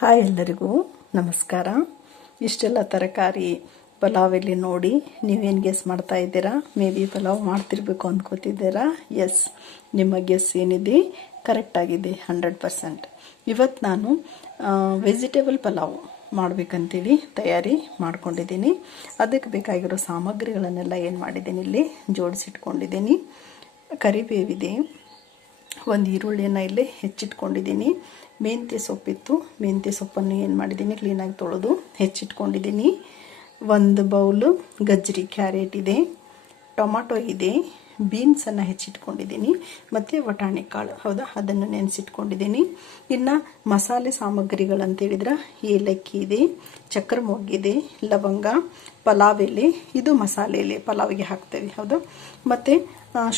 Hi ಎಲ್ಲರಿಗೂ ನಮಸ್ಕಾರ. ಇಷ್ಟೆಲ್ಲ ತರಕಾರಿ ಪಲಾವಲ್ಲಿ ನೋಡಿ ನೀವೇನು ಗೆಸ್ ಮಾಡ್ತಾ ಇದ್ದೀರಾ? ಮೇ ಬಿ ಪಲಾವ್ ಮಾಡ್ತಿರ್ಬೇಕು ಅಂದ್ಕೋತಿದ್ದೀರಾ? ಎಸ್, ನಿಮ್ಮ ಗೆಸ್ ಏನಿದೆ ಕರೆಕ್ಟಾಗಿದೆ 100%. ಇವತ್ತು ನಾನು ವೆಜಿಟೇಬಲ್ ಪಲಾವ್ ಮಾಡಬೇಕಂತೇಳಿ ತಯಾರಿ ಮಾಡ್ಕೊಂಡಿದ್ದೀನಿ. ಅದಕ್ಕೆ ಬೇಕಾಗಿರೋ ಸಾಮಗ್ರಿಗಳನ್ನೆಲ್ಲ ಏನು ಮಾಡಿದ್ದೀನಿ, ಇಲ್ಲಿ ಜೋಡಿಸಿಟ್ಕೊಂಡಿದ್ದೀನಿ. ಕರಿಬೇವಿದೆ, ಒಂದು ಈರುಳ್ಳಿಯನ್ನು ಇಲ್ಲಿ ಹೆಚ್ಚಿಟ್ಕೊಂಡಿದ್ದೀನಿ. ಮೆಂತ್ಯ ಸೊಪ್ಪಿತ್ತು, ಮೆಂತ್ಯ ಸೊಪ್ಪನ್ನು ಏನು ಮಾಡಿದ್ದೀನಿ ಕ್ಲೀನಾಗಿ ತೊಳೆದು ಹೆಚ್ಚಿಟ್ಕೊಂಡಿದ್ದೀನಿ. ಒಂದು ಬೌಲು ಗಜ್ಜರಿ ಕ್ಯಾರೆಟ್ ಇದೆ, ಟೊಮಾಟೊ ಇದೆ, ಬೀನ್ಸನ್ನು ಹೆಚ್ಚಿಟ್ಕೊಂಡಿದ್ದೀನಿ, ಮತ್ತು ವಟಾಣಿ ಕಾಳು ಹೌದಾ ಅದನ್ನು ನೆನೆಸಿಟ್ಕೊಂಡಿದ್ದೀನಿ. ಇನ್ನು ಮಸಾಲೆ ಸಾಮಗ್ರಿಗಳಂತೇಳಿದ್ರೆ ಏಲಕ್ಕಿ ಇದೆ, ಚಕ್ರ ಮೊಗ್ಗಿದೆ, ಲವಂಗ, ಪಲಾವ್ ಎಲೆ, ಇದು ಮಸಾಲೆ ಎಲೆ ಪಲಾವಿಗೆ ಹಾಕ್ತೇವೆ ಹೌದಾ. ಮತ್ತು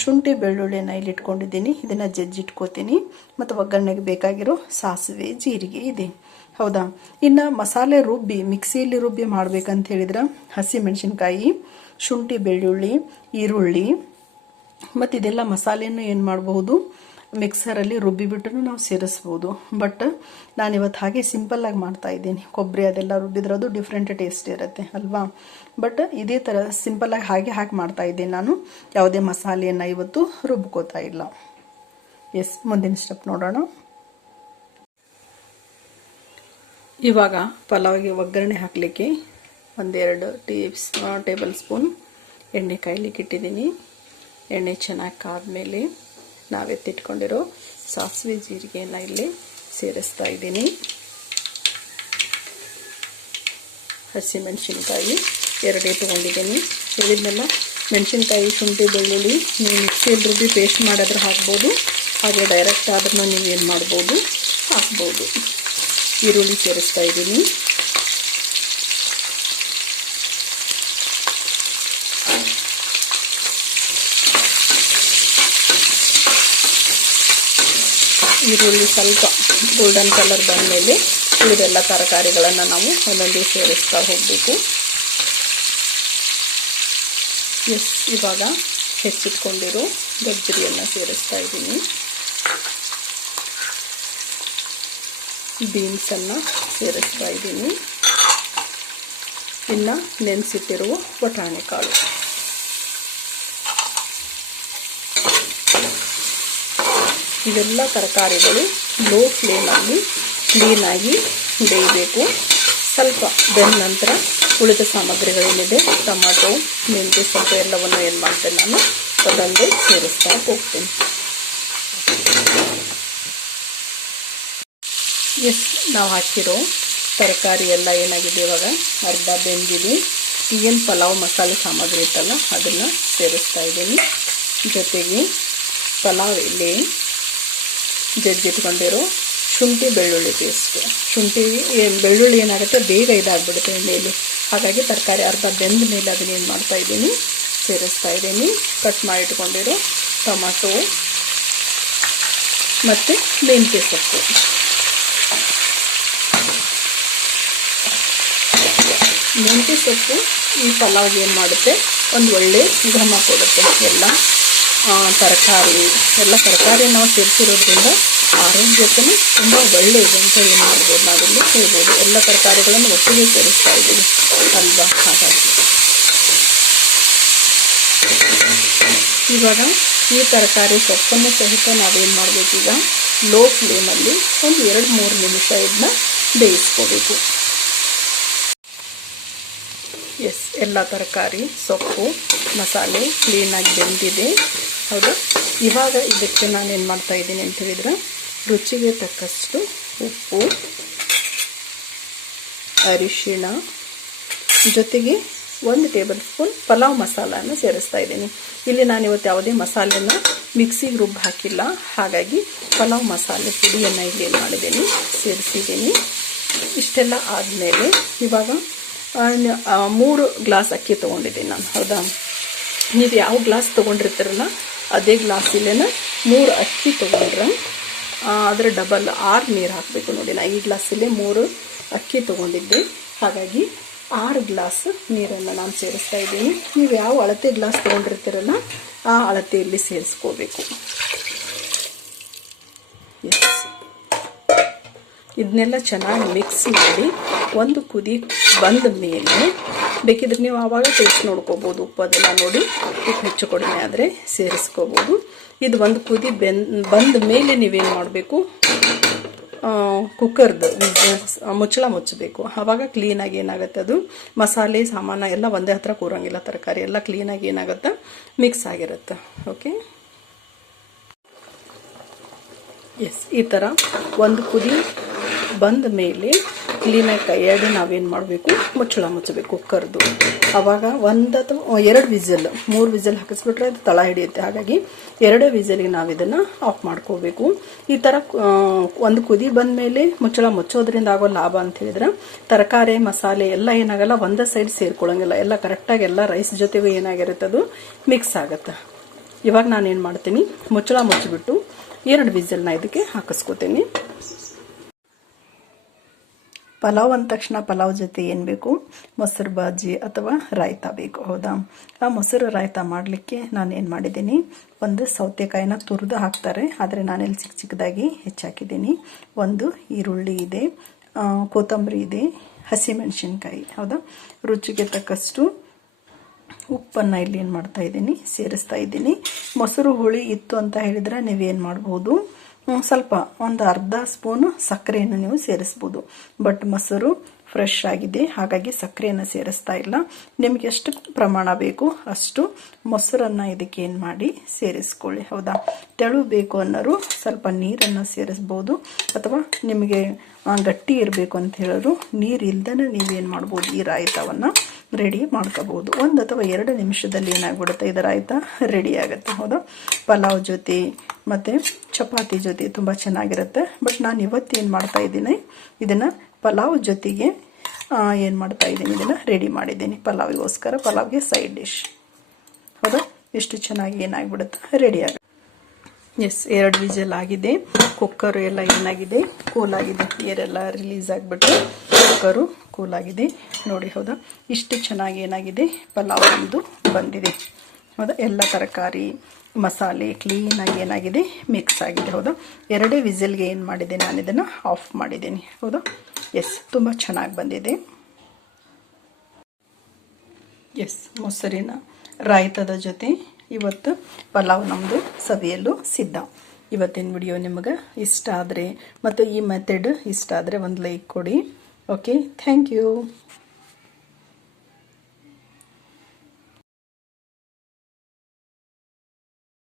ಶುಂಠಿ ಬೆಳ್ಳುಳ್ಳಿಯನ್ನು ಇಲ್ಲಿ ಇಟ್ಕೊಂಡಿದ್ದೀನಿ, ಇದನ್ನು ಜಜ್ಜಿಟ್ಕೋತೀನಿ. ಮತ್ತು ಒಗ್ಗರಣೆಗೆ ಬೇಕಾಗಿರೋ ಸಾಸಿವೆ ಜೀರಿಗೆ ಇದೆ ಹೌದಾ. ಇನ್ನು ಮಸಾಲೆ ರುಬ್ಬಿ ಮಿಕ್ಸಿಯಲ್ಲಿ ರುಬ್ಬಿ ಮಾಡ್ಬೇಕಂತ ಹೇಳಿದ್ರೆ ಹಸಿಮೆಣಸಿನ್ಕಾಯಿ, ಶುಂಠಿ ಬೆಳ್ಳುಳ್ಳಿ, ಈರುಳ್ಳಿ ಮತ್ತು ಇದೆಲ್ಲ ಮಸಾಲೆಯನ್ನು ಏನು ಮಾಡಬಹುದು ಮಿಕ್ಸರಲ್ಲಿ ರುಬ್ಬಿಬಿಟ್ಟು ನಾವು ಸೇರಿಸ್ಬೋದು. ಬಟ್ ನಾನಿವತ್ತು ಹಾಗೆ ಸಿಂಪಲ್ಲಾಗಿ ಮಾಡ್ತಾಯಿದ್ದೀನಿ. ಕೊಬ್ಬರಿ ಅದೆಲ್ಲ ರುಬ್ಬಿದ್ರೆ ಅದು ಡಿಫ್ರೆಂಟ್ ಟೇಸ್ಟ್ ಇರುತ್ತೆ ಅಲ್ವಾ. ಬಟ್ ಇದೇ ಥರ ಸಿಂಪಲ್ಲಾಗಿ ಹಾಕಿ ಮಾಡ್ತಾಯಿದ್ದೀನಿ ನಾನು. ಯಾವುದೇ ಮಸಾಲೆಯನ್ನು ಇವತ್ತು ರುಬ್ಕೋತಾ ಇಲ್ಲ. ಎಸ್, ಮುಂದಿನ ಸ್ಟೆಪ್ ನೋಡೋಣ. ಇವಾಗ ಪಲಾವಿಗೆ ಒಗ್ಗರಣೆ ಹಾಕಲಿಕ್ಕೆ ಒಂದೆರಡು ಟೇಬಲ್ ಸ್ಪೂನ್ ಎಣ್ಣೆ ಕಾಯ್ಲಿಕ್ಕೆ ಇಟ್ಟಿದ್ದೀನಿ. ಎಣ್ಣೆ ಚೆನ್ನಾಗಿ ಕಾದ್ಮೇಲೆ ನಾವೆತ್ತಿಟ್ಕೊಂಡಿರೋ ಸಾಸಿವೆ ಜೀರಿಗೆಯನ್ನು ಇಲ್ಲಿ ಸೇರಿಸ್ತಾ ಇದ್ದೀನಿ. ಹಸಿಮೆಣಸಿನ್ಕಾಯಿ 2 ತೊಗೊಂಡಿದ್ದೀನಿ. ಹೇಳಿದ್ನೆಲ್ಲ ಮೆಣಸಿನ್ಕಾಯಿ, ಶುಂಠಿ, ಬೆಳ್ಳುಳ್ಳಿ ನೀವು ಮಿಕ್ಸಿಯಲ್ಲಿ ರುಬ್ಬಿ ಪೇಸ್ಟ್ ಮಾಡಿದ್ರೆ ಹಾಕ್ಬೋದು, ಹಾಗೆ ಡೈರೆಕ್ಟ್ ಆದ್ರೂ ನೀವೇನು ಮಾಡ್ಬೋದು ಹಾಕ್ಬೋದು. ಈರುಳ್ಳಿ ಸೇರಿಸ್ತಾ ಇದ್ದೀನಿ. ಈರುಳ್ಳಿ ಸ್ವಲ್ಪ ಗೋಲ್ಡನ್ ಕಲರ್ ಬಂದಮೇಲೆ ಉಳಿದೆಲ್ಲ ತರಕಾರಿಗಳನ್ನು ನಾವು ಒಂದೊಂದೇ ಸೇರಿಸ್ತಾ ಹೋಗಬೇಕು. ಎಸ್, ಇವಾಗ ಹೆಚ್ಚಿಟ್ಕೊಂಡಿರೋ ಗಜ್ಜರಿಯನ್ನು ಸೇರಿಸ್ತಾ ಇದ್ದೀನಿ. ಬೀನ್ಸನ್ನು ಸೇರಿಸ್ತಾ ಇದ್ದೀನಿ. ಇನ್ನು ನೆನೆಸಿಟ್ಟಿರುವ ವಟಾಣಿ ಕಾಳು. ಇವೆಲ್ಲ ತರಕಾರಿಗಳು ಲೋ ಫ್ಲೇಮಲ್ಲಿ ಕ್ಲೀನಾಗಿ ಬೇಯಬೇಕು. ಸ್ವಲ್ಪ ಬೆಂದ ನಂತರ ಉಳಿದ ಸಾಮಗ್ರಿಗಳೇನಿದೆ ಟೊಮಾಟೊ, ಮೆಂತ್ಯ ಸೊಪ್ಪು ಎಲ್ಲವನ್ನು ಏನು ಮಾಡ್ತೇನೆ ನಾನು ಒಂದೊಂದೇ ಸೇರಿಸ್ತಾ ಹೋಗ್ತೀನಿ. ಎಸ್, ನಾವು ಹಾಕಿರೋ ತರಕಾರಿ ಎಲ್ಲ ಏನಾಗಿದೆ ಇವಾಗ ಅರ್ಧ ಬೆಂದಿದೆ. ಏನು ಪಲಾವ್ ಮಸಾಲೆ ಸಾಮಗ್ರಿ ಇತ್ತಲ್ಲ ಅದನ್ನು ಸೇರಿಸ್ತಾ ಇದ್ದೀನಿ. ಜೊತೆಗೆ ಪಲಾವ್ ಎಲೆ, ಜಜ್ಜಿಟ್ಕೊಂಡಿರೋ ಶುಂಠಿ ಬೆಳ್ಳುಳ್ಳಿ ಪೇಸ್ಟ್. ಬೆಳ್ಳುಳ್ಳಿ ಏನಾಗುತ್ತೆ ಬೇಗ ಇದಾಗ್ಬಿಡುತ್ತೆ ಎಣ್ಣೆಯಲ್ಲಿ, ಹಾಗಾಗಿ ತರಕಾರಿ ಅರ್ಧ ಬೆಂದ ಮೇಲೆ ಅದನ್ನ ಏನು ಮಾಡ್ತಾ ಇದ್ದೀನಿ ಸೇರಿಸ್ತಾ ಇದ್ದೀನಿ. ಕಟ್ ಮಾಡಿಟ್ಕೊಂಡಿರೋ ಟೊಮಾಟೊ ಮತ್ತು ಮೆಂತ್ಯ ಸೊಪ್ಪು. ಮೆಂತ್ಯ ಸೊಪ್ಪು ಈ ಪಲಾವ್ಗೆ ಏನು ಮಾಡುತ್ತೆ, ಒಂದು ಒಳ್ಳೆ ಘಮ ಕೊಡುತ್ತೆ. ಎಲ್ಲ ತರಕಾರಿ ನಾವು ಸೇರಿಸಿರೋದ್ರಿಂದ ಆರೋಗ್ಯಕ್ಕೂ ತುಂಬ ಒಳ್ಳೆಯದು ಅಂತ ಏನು ಮಾಡ್ಬೋದು ನಾವಿಲ್ಲಿ ಹೇಳ್ಬೋದು. ಎಲ್ಲ ತರಕಾರಿಗಳನ್ನು ಒಟ್ಟಿಗೆ ಸೇರಿಸ್ತಾ ಇದ್ದೀವಿ ಅಲ್ವಾ. ಹಾಗಾಗಿ ಇವಾಗ ಈ ತರಕಾರಿ ಸೊಪ್ಪನ್ನು ಸಹಿತ ನಾವೇನು ಮಾಡಬೇಕೀಗ ಲೋ ಫ್ಲೇಮಲ್ಲಿ ಒಂದು 2-3 ನಿಮಿಷ ಇದನ್ನ ಬೇಯಿಸ್ಕೋಬೇಕು. ಎಸ್, ಎಲ್ಲ ತರಕಾರಿ ಸೊಪ್ಪು ಮಸಾಲೆ ಕ್ಲೀನಾಗಿ ಬೆಂದಿದೆ ಹೌದು. ಇವಾಗ ಇದಕ್ಕೆ ನಾನೇನು ಮಾಡ್ತಾ ಇದ್ದೀನಿ ಅಂತ ಹೇಳಿದ್ರೆ ರುಚಿಗೆ ತಕ್ಕಷ್ಟು ಉಪ್ಪು, ಅರಿಶಿಣ, ಜೊತೆಗೆ 1 ಟೇಬಲ್ ಸ್ಪೂನ್ ಪಲಾವ್ ಮಸಾಲನ್ನು ಸೇರಿಸ್ತಾ ಇದ್ದೀನಿ. ಇಲ್ಲಿ ನಾನಿವತ್ತು ಯಾವುದೇ ಮಸಾಲೆನ ಮಿಕ್ಸಿಗೆ ರುಬ್ಬಿ ಹಾಕಿಲ್ಲ, ಹಾಗಾಗಿ ಪಲಾವ್ ಮಸಾಲೆ ಪುಡಿಯನ್ನು ಇಲ್ಲಿ ಏನು ಮಾಡಿದ್ದೀನಿ ಸೇರಿಸಿದ್ದೀನಿ. ಇಷ್ಟೆಲ್ಲ ಆದಮೇಲೆ ಇವಾಗ 3 ಗ್ಲಾಸ್ ಅಕ್ಕಿ ತೊಗೊಂಡಿದ್ದೀನಿ ನಾನು ಹೌದಾ. ನೀವು ಯಾವ ಗ್ಲಾಸ್ ತೊಗೊಂಡಿರ್ತೀರಲ್ಲ ಅದೇ ಗ್ಲಾಸಿಲೇನ 3 ಅಕ್ಕಿ ತೊಗೊಂಡ್ರೆ ಅದರ ಡಬಲ್ 6 ನೀರು ಹಾಕಬೇಕು. ನೋಡಿ, ನಾನು ಈ ಗ್ಲಾಸಲ್ಲೇ 3 ಅಕ್ಕಿ ತೊಗೊಂಡಿದ್ದೆ, ಹಾಗಾಗಿ 6 ಗ್ಲಾಸ್ ನೀರನ್ನು ನಾನು ಸೇರಿಸ್ತಾ ಇದ್ದೀನಿ. ನೀವು ಯಾವ ಅಳತೆ ಗ್ಲಾಸ್ ತೊಗೊಂಡಿರ್ತೀರಲ್ಲ ಆ ಅಳತೆಯಲ್ಲಿ ಸೇರಿಸ್ಕೋಬೇಕು. ಎಸ್, ಇದನ್ನೆಲ್ಲ ಚೆನ್ನಾಗಿ ಮಿಕ್ಸ್ ಮಾಡಿ ಒಂದು ಕುದಿ ಬಂದ ಮೇಲೆ ಬೇಕಿದ್ರೆ ನೀವು ಆವಾಗ ಟೇಸ್ಟ್ ನೋಡ್ಕೋಬೋದು. ಉಪ್ಪು ಅದೆಲ್ಲ ನೋಡಿ ಉಪ್ಪು ಹೆಚ್ಚು ಕಡಿಮೆ ಆದರೆ ಸೇರಿಸ್ಕೋಬೋದು. ಇದು ಒಂದು ಕುದಿ ಬಂದ ಮೇಲೆ ನೀವೇನು ಮಾಡಬೇಕು, ಕುಕ್ಕರ್ದು ಮುಚ್ಚಳ ಮುಚ್ಚಬೇಕು. ಆವಾಗ ಕ್ಲೀನಾಗಿ ಏನಾಗುತ್ತೆ, ಅದು ಮಸಾಲೆ ಸಾಮಾನು ಎಲ್ಲ ಒಂದೇ ಹತ್ರ ಕೂರಂಗಿಲ್ಲ, ತರಕಾರಿ ಎಲ್ಲ ಕ್ಲೀನಾಗಿ ಏನಾಗುತ್ತೆ ಮಿಕ್ಸ್ ಆಗಿರುತ್ತೆ. ಓಕೆ, ಎಸ್, ಈ ಥರ ಒಂದು ಕುದಿ ಬಂದ ಮೇಲೆ ಕ್ಲೀನಾಗಿ ಕೈಯಾಡಿ ನಾವೇನು ಮಾಡಬೇಕು, ಮುಚ್ಚಳ ಮುಚ್ಚಬೇಕು ಕುಕ್ಕರ್ದು. ಆವಾಗ 1 ಅಥವಾ 2 ವಿಸಿಲ್, 3 ವಿಸಿಲ್ ಹಾಕಿಸ್ಬಿಟ್ರೆ ಅದು ತಳ ಹಿಡಿಯುತ್ತೆ. ಹಾಗಾಗಿ 2 ವಿಸಿಲ್ಗೆ ನಾವು ಇದನ್ನು ಆಫ್ ಮಾಡ್ಕೋಬೇಕು. ಈ ಥರ ಒಂದು ಕುದಿ ಬಂದ ಮೇಲೆ ಮುಚ್ಚಳ ಮುಚ್ಚೋದ್ರಿಂದ ಆಗೋ ಲಾಭ ಅಂತ ಹೇಳಿದ್ರೆ ತರಕಾರಿ ಮಸಾಲೆ ಎಲ್ಲ ಏನಾಗಲ್ಲ, ಒಂದೇ ಸೈಡ್ ಸೇರ್ಕೊಳ್ಳೋಂಗಿಲ್ಲ, ಎಲ್ಲ ಕರೆಕ್ಟಾಗಿ ಎಲ್ಲ ರೈಸ್ ಜೊತೆಗೂ ಏನಾಗಿರುತ್ತೆ ಅದು ಮಿಕ್ಸ್ ಆಗುತ್ತೆ. ಇವಾಗ ನಾನೇನು ಮಾಡ್ತೀನಿ, ಮುಚ್ಚಳ ಮುಚ್ಚಿಬಿಟ್ಟು 2 ವಿಸಿಲ್ನ ಇದಕ್ಕೆ ಹಾಕಿಸ್ಕೋತೀನಿ. ಪಲಾವ್ ಅಂದ ತಕ್ಷಣ ಪಲಾವ್ ಜೊತೆ ಏನು ಬೇಕು, ಮೊಸರು ಬಾಜಿ ಅಥವಾ ರಾಯ್ತ ಬೇಕು. ಹೌದಾ, ಆ ಮೊಸರು ರಾಯ್ತ ಮಾಡಲಿಕ್ಕೆ ನಾನೇನು ಮಾಡಿದ್ದೀನಿ, ಒಂದು ಸೌತೆಕಾಯಿನ ತುರಿದು ಹಾಕ್ತಾರೆ, ಆದರೆ ನಾನೆಲ್ಲಿ ಚಿಕ್ಕ ಚಿಕ್ಕದಾಗಿ ಹೆಚ್ಚಾಕಿದ್ದೀನಿ. ಒಂದು ಈರುಳ್ಳಿ ಇದೆ, ಕೊತ್ತಂಬರಿ ಇದೆ, ಹಸಿಮೆಣಸಿನ್ಕಾಯಿ. ಹೌದಾ, ರುಚಿಗೆ ತಕ್ಕಷ್ಟು ಉಪ್ಪನ್ನು ಇಲ್ಲಿ ಏನು ಮಾಡ್ತಾ ಇದ್ದೀನಿ, ಸೇರಿಸ್ತಾ ಇದ್ದೀನಿ. ಮೊಸರು ಹುಳಿ ಇತ್ತು ಅಂತ ಹೇಳಿದರೆ ನೀವೇನು ಮಾಡ್ಬೋದು, ಸ್ವಲ್ಪ ಒಂದು ಅರ್ಧ ಸ್ಪೂನು ಸಕ್ಕರೆಯನ್ನು ನೀವು ಸೇರಿಸ್ಬೋದು. ಬಟ್ ಮೊಸರು ಫ್ರೆಶ್ ಆಗಿದೆ, ಹಾಗಾಗಿ ಸಕ್ಕರೆಯನ್ನು ಸೇರಿಸ್ತಾ ಇಲ್ಲ. ನಿಮಗೆ ಎಷ್ಟು ಪ್ರಮಾಣ ಬೇಕು ಅಷ್ಟು ಮೊಸರನ್ನು ಇದಕ್ಕೆ ಏನು ಮಾಡಿ ಸೇರಿಸ್ಕೊಳ್ಳಿ. ಹೌದಾ, ತೆಳು ಬೇಕು ಅನ್ನೋರು ಸ್ವಲ್ಪ ನೀರನ್ನು ಸೇರಿಸ್ಬೋದು, ಅಥವಾ ನಿಮಗೆ ಗಟ್ಟಿ ಇರಬೇಕು ಅಂತ ಹೇಳಿದ್ರು ನೀರು ಇಲ್ದೇ ನೀವೇನು ಮಾಡ್ಬೋದು, ಈ ರಾಯ್ತವನ್ನು ರೆಡಿ ಮಾಡ್ಕೋಬೋದು. 1 ಅಥವಾ 2 ನಿಮಿಷದಲ್ಲಿ ಏನಾಗ್ಬಿಡುತ್ತೆ, ಇದು ರಾಯ್ತ ರೆಡಿ ಆಗುತ್ತೆ. ಹೌದಾ, ಪಲಾವ್ ಜೊತೆ ಮತ್ತು ಚಪಾತಿ ಜೊತೆ ತುಂಬ ಚೆನ್ನಾಗಿರುತ್ತೆ. ಬಟ್ ನಾನು ಇವತ್ತು ಏನು ಮಾಡ್ತಾ ಇದ್ದೀನಿ, ಇದನ್ನು ಪಲಾವ್ ಜೊತೆಗೆ ಏನು ಮಾಡ್ತಾ ಇದ್ದೀನಿ, ಇದನ್ನು ರೆಡಿ ಮಾಡಿದ್ದೀನಿ ಪಲಾವಿಗೋಸ್ಕರ, ಪಲಾವ್ಗೆ ಸೈಡ್ ಡಿಶ್. ಹೌದಾ, ಎಷ್ಟು ಚೆನ್ನಾಗಿ ಏನಾಗ್ಬಿಡುತ್ತೆ, ರೆಡಿ ಆಗುತ್ತೆ. ಎಸ್, 2 ವಿಸಿಲ್ ಆಗಿದೆ. ಕುಕ್ಕರು ಎಲ್ಲ ಏನಾಗಿದೆ, ಕೂಲಾಗಿದೆ, ಏರೆಲ್ಲ ರಿಲೀಸ್ ಆಗಿಬಿಟ್ಟು ಕುಕ್ಕರು ಕೂಲಾಗಿದೆ ನೋಡಿ. ಹೌದಾ, ಇಷ್ಟು ಚೆನ್ನಾಗಿ ಏನಾಗಿದೆ, ಪಲಾವ್ ಒಂದು ಬಂದಿದೆ. ಹೌದಾ, ಎಲ್ಲ ತರಕಾರಿ ಮಸಾಲೆ ಕ್ಲೀನಾಗಿ ಏನಾಗಿದೆ, ಮಿಕ್ಸ್ ಆಗಿದೆ. ಹೌದಾ, 2 ವಿಸಿಲ್ಗೆ ಏನು ಮಾಡಿದೆ, ನಾನು ಇದನ್ನು ಆಫ್ ಮಾಡಿದ್ದೀನಿ. ಹೌದಾ, ಎಸ್, ತುಂಬ ಚೆನ್ನಾಗಿ ಬಂದಿದೆ. ಎಸ್, ಮೊಸರಿನ ರಾಯ್ತದ ಜೊತೆ ಇವತ್ತು ಪಲಾವ್ ನಮ್ಮದು ಸವಿಯಲು ಸಿದ್ಧ. ಇವತ್ತಿನ ವಿಡಿಯೋ ನಿಮಗೆ ಇಷ್ಟ ಆದರೆ ಮತ್ತು ಈ ಮೆಥಡ್ ಇಷ್ಟ ಆದರೆ ಒಂದು ಲೈಕ್ ಕೊಡಿ. Okay, thank you.